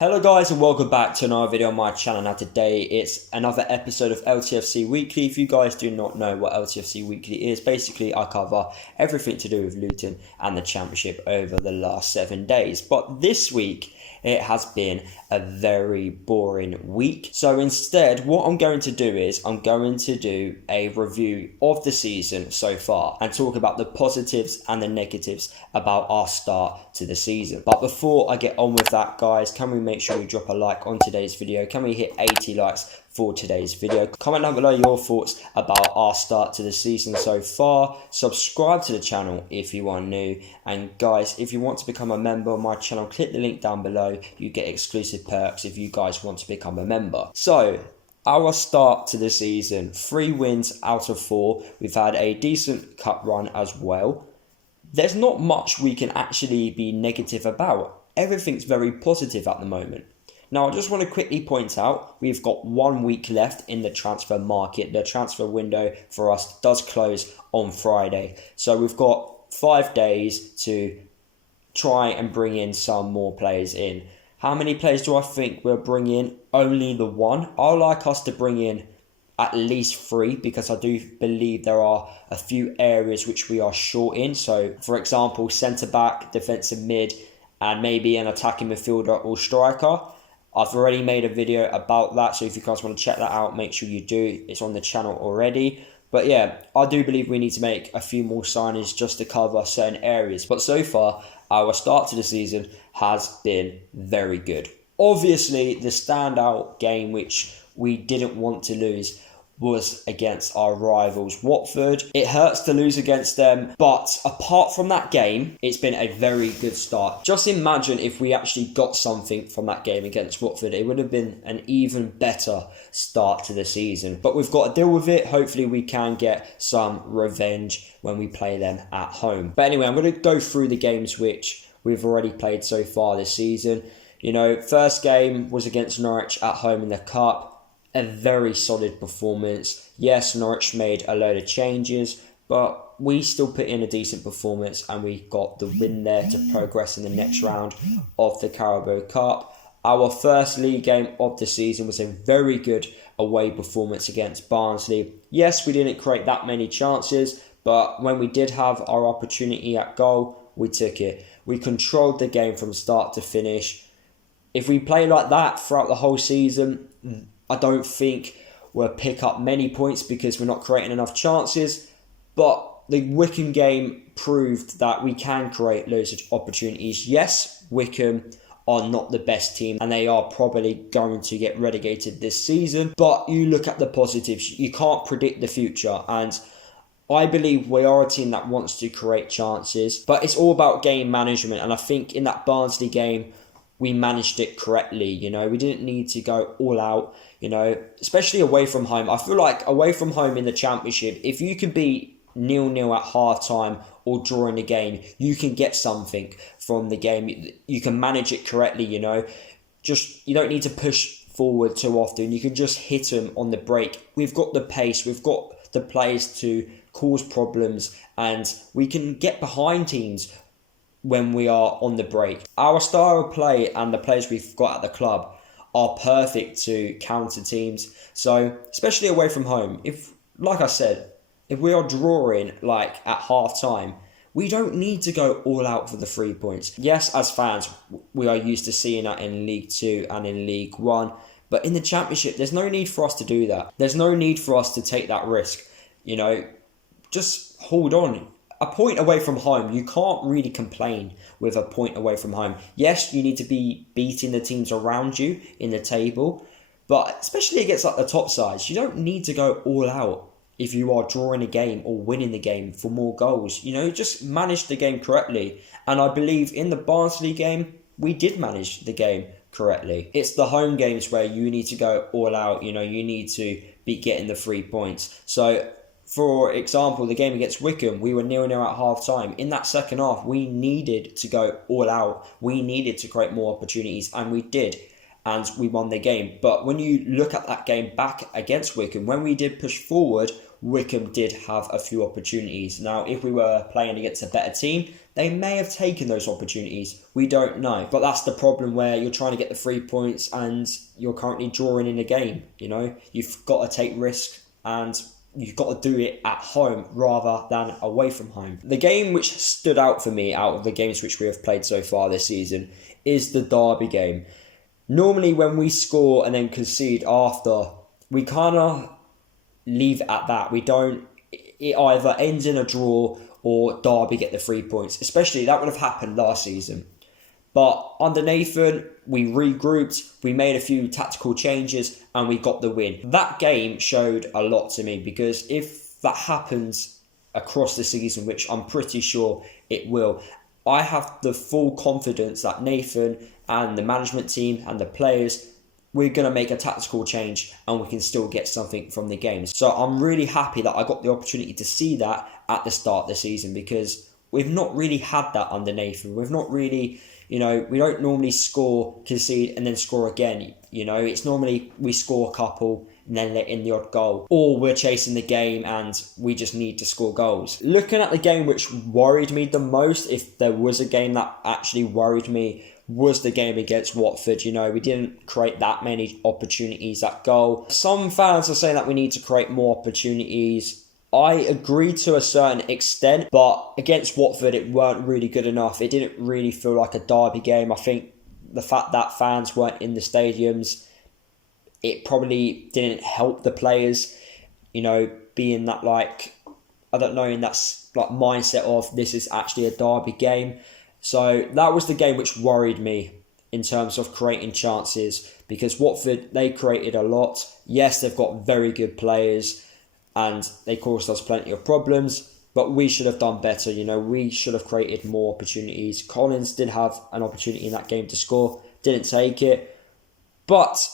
Hello guys and welcome back to another video on my channel. Now today it's another episode of LTFC Weekly. If you guys do not know what LTFC Weekly is, basically I cover everything to do with Luton and the Championship over the last 7 days. But this week it has been a very boring week. So instead what I'm going to do is I'm going to do a review of the season so far and talk about the positives and the negatives about our start to the season. But before I get on with that, guys, can we make sure we drop a like on today's video? Can we hit 80 likes for today's video? Comment down below your thoughts about our start to the season so far. Subscribe to the channel if you are new, and guys, if you want to become a member of my channel, click the link down below. You get exclusive perks if you guys want to become a member. So our start to the season, 3 wins out of 4. We've had a decent cup run as well. There's not much we can actually be negative about. Everything's very positive at the moment. Now, I just want to quickly point out, we've got 1 week left in the transfer market. The transfer window for us does close on Friday. So we've got 5 days to try and bring in some more players in. How many players do I think we'll bring in? Only the 1. I like us to bring in at least 3 because I do believe there are a few areas which we are short in. So, for example, centre-back, defensive mid, and maybe an attacking midfielder or striker. I've already made a video about that, so if you guys want to check that out, make sure you do. It's on the channel already. But yeah, I do believe we need to make a few more signings just to cover certain areas. But so far, our start to the season has been very good. Obviously, the standout game which we didn't want to lose was against our rivals Watford. It hurts to lose against them, but apart from that game, it's been a very good start. Just imagine if we actually got something from that game against Watford. It would have been an even better start to the season. But we've got to deal with it. Hopefully we can get some revenge when we play them at home. But anyway, I'm going to go through the games which we've already played so far this season. You know, first game was against Norwich at home in the Cup. A very solid performance. Yes, Norwich made a load of changes, but we still put in a decent performance and we got the win there to progress in the next round of the Carabao Cup. Our first league game of the season was a very good away performance against Barnsley. Yes, we didn't create that many chances, but when we did have our opportunity at goal, we took it. We controlled the game from start to finish. If we play like that throughout the whole season, I don't think we'll pick up many points because we're not creating enough chances. But the Wycombe game proved that we can create loads of opportunities. Yes, Wycombe are not the best team and they are probably going to get relegated this season. But you look at the positives. You can't predict the future. And I believe we are a team that wants to create chances. But it's all about game management. And I think in that Barnsley game, we managed it correctly. You know, we didn't need to go all out, you know, especially away from home. I feel like away from home in the Championship, if you can be 0-0 at half time or draw in the game, you can get something from the game. You can manage it correctly, you know. Just, you don't need to push forward too often. You can just hit them on the break. We've got the pace, we've got the players to cause problems, and we can get behind teams when we are on the break. Our style of play and the players we've got at the club are perfect to counter teams. So, especially away from home, if, like I said, if we are drawing like at half time, we don't need to go all out for the 3 points. Yes, as fans, we are used to seeing that in League 2 and in League 1. But in the Championship, there's no need for us to do that. There's no need for us to take that risk. You know, just hold on. A point away from home, you can't really complain with a point away from home. Yes, you need to be beating the teams around you in the table, but especially against like the top sides, you don't need to go all out if you are drawing a game or winning the game for more goals. You know, just manage the game correctly. And I believe in the Barnsley game, we did manage the game correctly. It's the home games where you need to go all out. You know, you need to be getting the 3 points. So, for example, the game against Wycombe, we were 0-0 at half time. In that second half, we needed to go all out. We needed to create more opportunities, and we did. And we won the game. But when you look at that game back against Wycombe, when we did push forward, Wickham did have a few opportunities. Now, if we were playing against a better team, they may have taken those opportunities. We don't know. But that's the problem where you're trying to get the 3 points and you're currently drawing in a game. You've got to take risks and you've got to do it at home rather than away from home. The game which stood out for me out of the games which we have played so far this season is the Derby game. Normally when we score and then concede after, we kind of leave it at that. It either ends in a draw or Derby get the 3 points. Especially that would have happened last season. But under Nathan, we regrouped, we made a few tactical changes and we got the win. That game showed a lot to me because if that happens across the season, which I'm pretty sure it will, I have the full confidence that Nathan and the management team and the players, we're going to make a tactical change and we can still get something from the games. So I'm really happy that I got the opportunity to see that at the start of the season because we've not really had that under Nathan. We've not really, we don't normally score, concede and then score again. It's normally we score a couple and then let in the odd goal. Or we're chasing the game and we just need to score goals. Looking at the game which worried me the most, if there was a game that actually worried me, was the game against Watford. We didn't create that many opportunities at goal. Some fans are saying that we need to create more opportunities. I agree to a certain extent, but against Watford it weren't really good enough. It didn't really feel like a derby game. I think the fact that fans weren't in the stadiums, it probably didn't help the players, being that in that mindset of this is actually a derby game. So that was the game which worried me in terms of creating chances because Watford, they created a lot. Yes, they've got very good players and they caused us plenty of problems, but we should have done better. We should have created more opportunities. Collins did have an opportunity in that game to score, didn't take it, but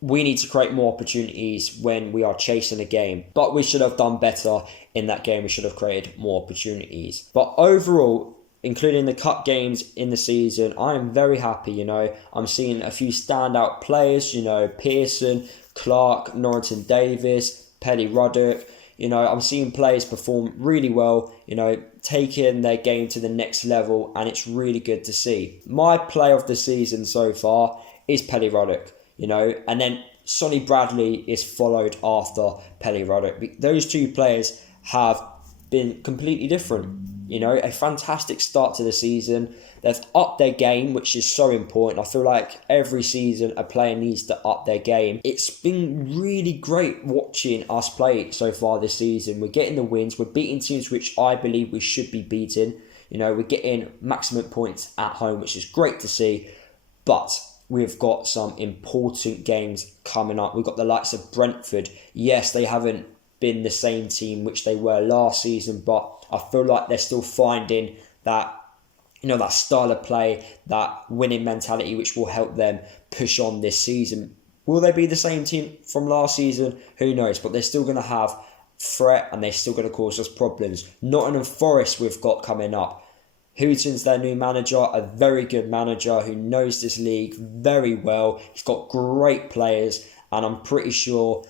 we need to create more opportunities when we are chasing a game. But we should have done better in that game. We should have created more opportunities. But overall, including the cup games in the season, I am very happy. I'm seeing a few standout players, Pearson, Clark, Norrington-Davies, Pelly Ruddock. I'm seeing players perform really well, taking their game to the next level, and it's really good to see. My player of the season so far is Pelly Ruddock, and then Sonny Bradley is followed after Pelly Ruddock. Those two players have been completely different. A fantastic start to the season. They've upped their game, which is so important. I feel like every season a player needs to up their game. It's been really great watching us play so far this season. We're getting the wins. We're beating teams which I believe we should be beating. We're getting maximum points at home, which is great to see. But we've got some important games coming up. We've got the likes of Brentford. Yes, they haven't been the same team which they were last season, but I feel like they're still finding that, that style of play, that winning mentality, which will help them push on this season. Will they be the same team from last season? Who knows? But they're still going to have threat and they're still going to cause us problems. Nottingham Forest we've got coming up. Houghton's their new manager, a very good manager who knows this league very well. He's got great players and I'm pretty sure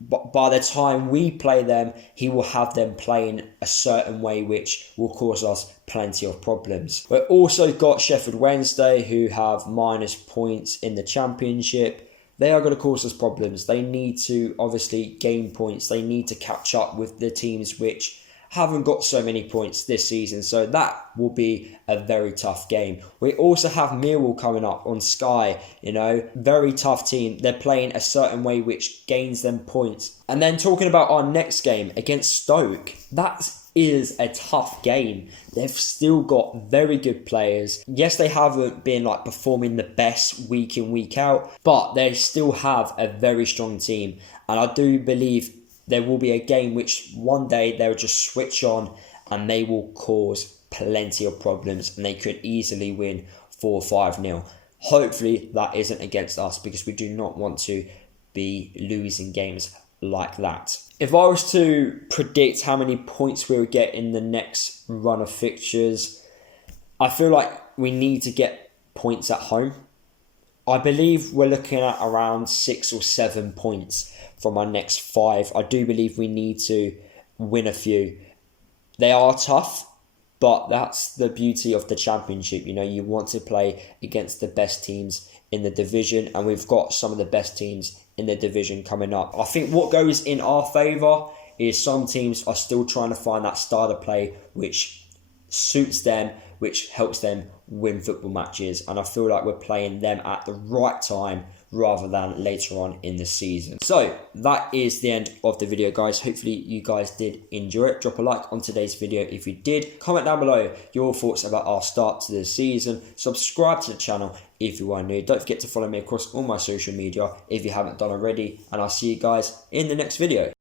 by the time we play them, he will have them playing a certain way which will cause us plenty of problems. We've also got Sheffield Wednesday who have minus points in the Championship. They are going to cause us problems. They need to obviously gain points. They need to catch up with the teams which haven't got so many points this season. So that will be a very tough game. We also have Millwall coming up on Sky. Very tough team. They're playing a certain way which gains them points. And then talking about our next game against Stoke, that is a tough game. They've still got very good players. Yes, they haven't been performing the best week in, week out, but they still have a very strong team. And I do believe there will be a game which one day they'll just switch on and they will cause plenty of problems and they could easily win 4 or 5-0. Hopefully that isn't against us because we do not want to be losing games like that. If I was to predict how many points we'll get in the next run of fixtures, I feel like we need to get points at home. I believe we're looking at around 6 or 7 points from our next 5. I do believe we need to win a few. They are tough, but that's the beauty of the Championship. You know, you want to play against the best teams in the division, and we've got some of the best teams in the division coming up. I think what goes in our favour is some teams are still trying to find that style of play which suits them, which helps them win football matches, and I feel like we're playing them at the right time rather than later on in the season. So that is the end of the video, guys. Hopefully you guys did enjoy it. Drop a like on today's video if you did. Comment down below your thoughts about our start to the season. Subscribe to the channel if you are new. Don't forget to follow me across all my social media if you haven't done already, and I'll see you guys in the next video.